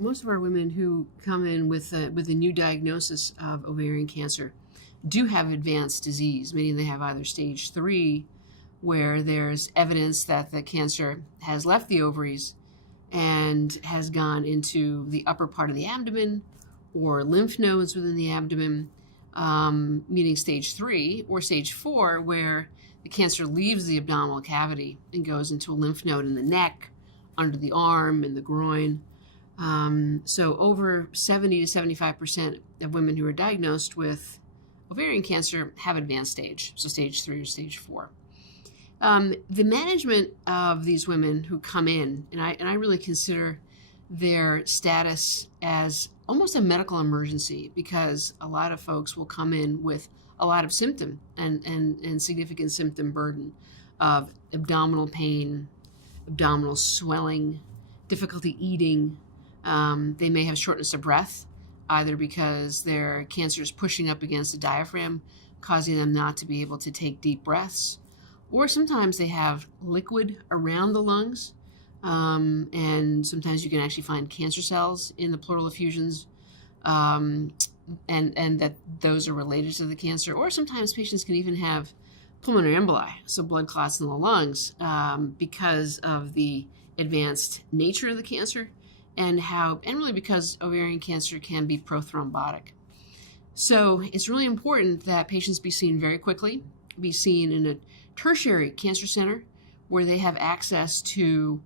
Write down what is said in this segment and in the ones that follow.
Most of our women who come in with a new diagnosis of ovarian cancer do have advanced disease, meaning they have either stage 3, where there's evidence that the cancer has left the ovaries and has gone into the upper part of the abdomen or lymph nodes within the abdomen, meaning stage 3, or stage 4, where the cancer leaves the abdominal cavity and goes into a lymph node in the neck, under the arm, and the groin. So over 70 to 75% of women who are diagnosed with ovarian cancer have advanced stage, so stage 3 or stage 4. The management of these women who come in, and I really consider their status as almost a medical emergency, because a lot of folks will come in with a lot of symptom and significant symptom burden of abdominal pain, abdominal swelling, difficulty eating. They may have shortness of breath, either because their cancer is pushing up against the diaphragm, causing them not to be able to take deep breaths, or sometimes they have liquid around the lungs, and sometimes you can actually find cancer cells in the pleural effusions, and that those are related to the cancer. Or sometimes patients can even have pulmonary emboli, so blood clots in the lungs, because of the advanced nature of the cancer, and really because ovarian cancer can be prothrombotic. So it's really important that patients be seen very quickly, be seen in a tertiary cancer center where they have access to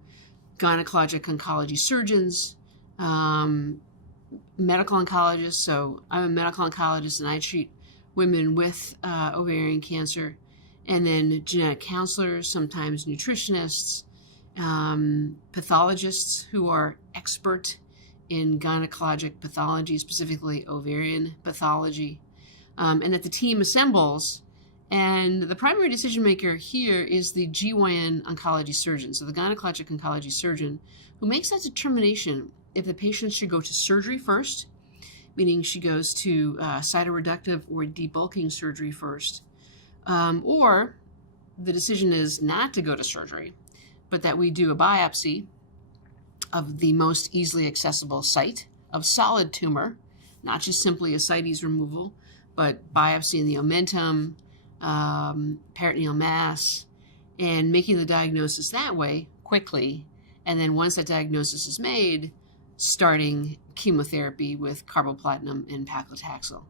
gynecologic oncology surgeons, medical oncologists. So I'm a medical oncologist and I treat women with ovarian cancer, and then genetic counselors, sometimes nutritionists, pathologists who are expert in gynecologic pathology, specifically ovarian pathology, and that the team assembles. And the primary decision maker here is the GYN oncology surgeon, so the gynecologic oncology surgeon, who makes that determination if the patient should go to surgery first, meaning she goes to cytoreductive or debulking surgery first, or the decision is not to go to surgery, but that we do a biopsy of the most easily accessible site of solid tumor, not just simply ascites removal, but biopsying the omentum, peritoneal mass, and making the diagnosis that way quickly. And then once that diagnosis is made, starting chemotherapy with carboplatin and paclitaxel.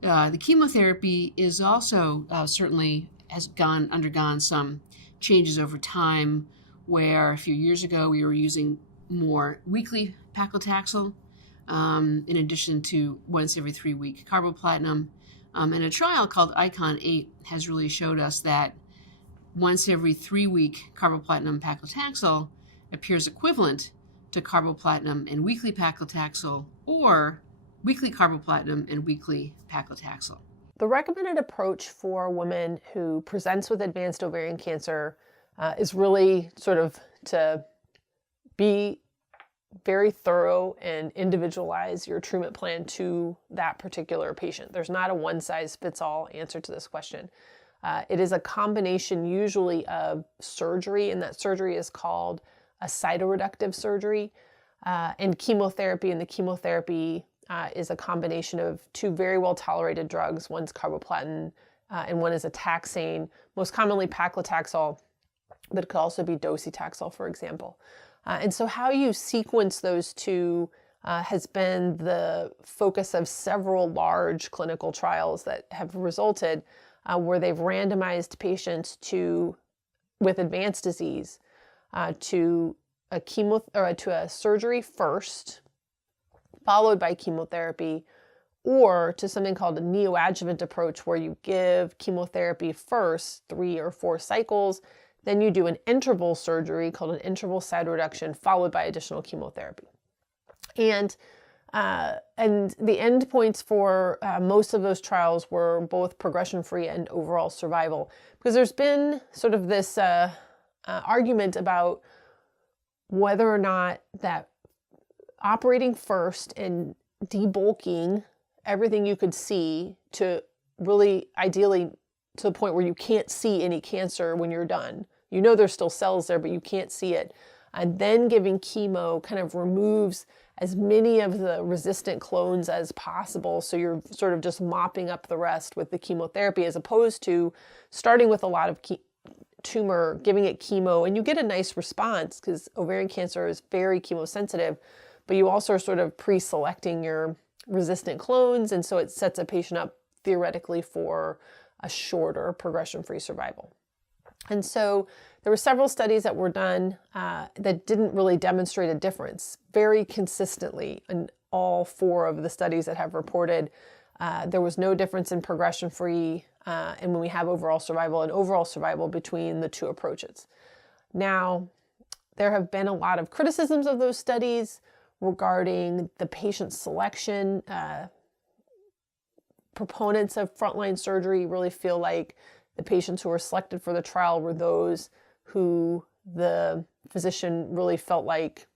The chemotherapy is also certainly has undergone some changes over time, where a few years ago we were using more weekly paclitaxel in addition to once every 3 week carboplatin. And a trial called ICON 8 has really showed us that once every 3 week carboplatin paclitaxel appears equivalent to carboplatin and weekly paclitaxel, or weekly carboplatin and weekly paclitaxel. The recommended approach for a woman who presents with advanced ovarian cancer is really sort of to be very thorough and individualize your treatment plan to that particular patient. There's not a one-size-fits-all answer to this question. It is a combination usually of surgery, and that surgery is called a cytoreductive surgery, and chemotherapy. And the chemotherapy is a combination of 2 very well-tolerated drugs. One's carboplatin and one is a taxane, most commonly paclitaxel, but it could also be docetaxel, for example. And so how you sequence those two has been the focus of several large clinical trials that have resulted where they've randomized patients with advanced disease to a surgery first, followed by chemotherapy, or to something called a neoadjuvant approach, where you give chemotherapy first, 3 or 4 cycles, then you do an interval surgery called an interval cytoreduction, followed by additional chemotherapy. And the endpoints for most of those trials were both progression-free and overall survival, because there's been sort of this argument about whether or not that operating first and debulking everything you could see to really ideally to the point where you can't see any cancer when you're done. You know there's still cells there, but you can't see it. And then giving chemo kind of removes as many of the resistant clones as possible. So you're sort of just mopping up the rest with the chemotherapy, as opposed to starting with a lot of tumor, giving it chemo, and you get a nice response because ovarian cancer is very chemosensitive, but you also are sort of pre-selecting your resistant clones, and so it sets a patient up theoretically for a shorter progression-free survival. And so there were several studies that were done that didn't really demonstrate a difference very consistently in all 4 of the studies that have reported. There was no difference in progression-free and when we have overall survival between the 2 approaches. Now, there have been a lot of criticisms of those studies regarding the patient selection. Proponents of frontline surgery really feel like the patients who were selected for the trial were those who the physician really felt like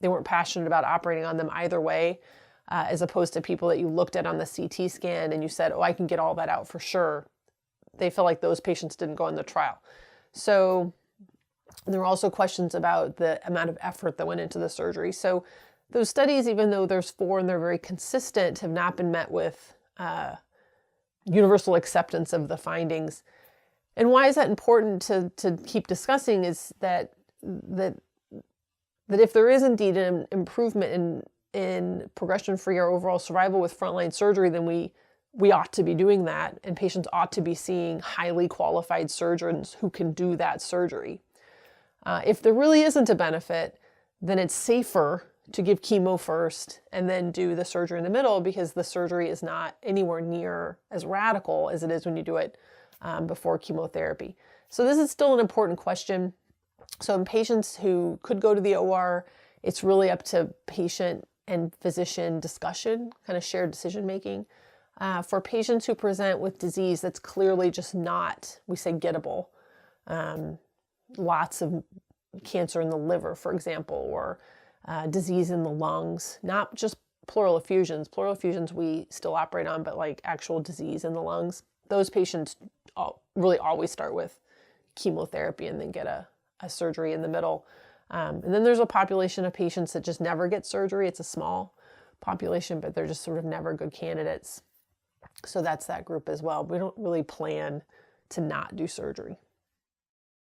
they weren't passionate about operating on them either way, as opposed to people that you looked at on the CT scan and you said, oh, I can get all that out for sure. They felt like those patients didn't go in the trial. So there were also questions about the amount of effort that went into the surgery. So those studies, even though there's 4 and they're very consistent, have not been met with universal acceptance of the findings. And why is that important to keep discussing is that if there is indeed an improvement in progression-free or overall survival with frontline surgery, then we ought to be doing that, and patients ought to be seeing highly qualified surgeons who can do that surgery. If there really isn't a benefit, then it's safer to give chemo first and then do the surgery in the middle, because the surgery is not anywhere near as radical as it is when you do it before chemotherapy. So this is still an important question. So in patients who could go to the OR, it's really up to patient and physician discussion, kind of shared decision making. For patients who present with disease that's clearly just not, we say, gettable, lots of cancer in the liver, for example, or disease in the lungs, not just pleural effusions. Pleural effusions we still operate on, but like actual disease in the lungs, those patients really always start with chemotherapy and then get a surgery in the middle. And then there's a population of patients that just never get surgery. It's a small population, but they're just sort of never good candidates. So that's that group as well. We don't really plan to not do surgery.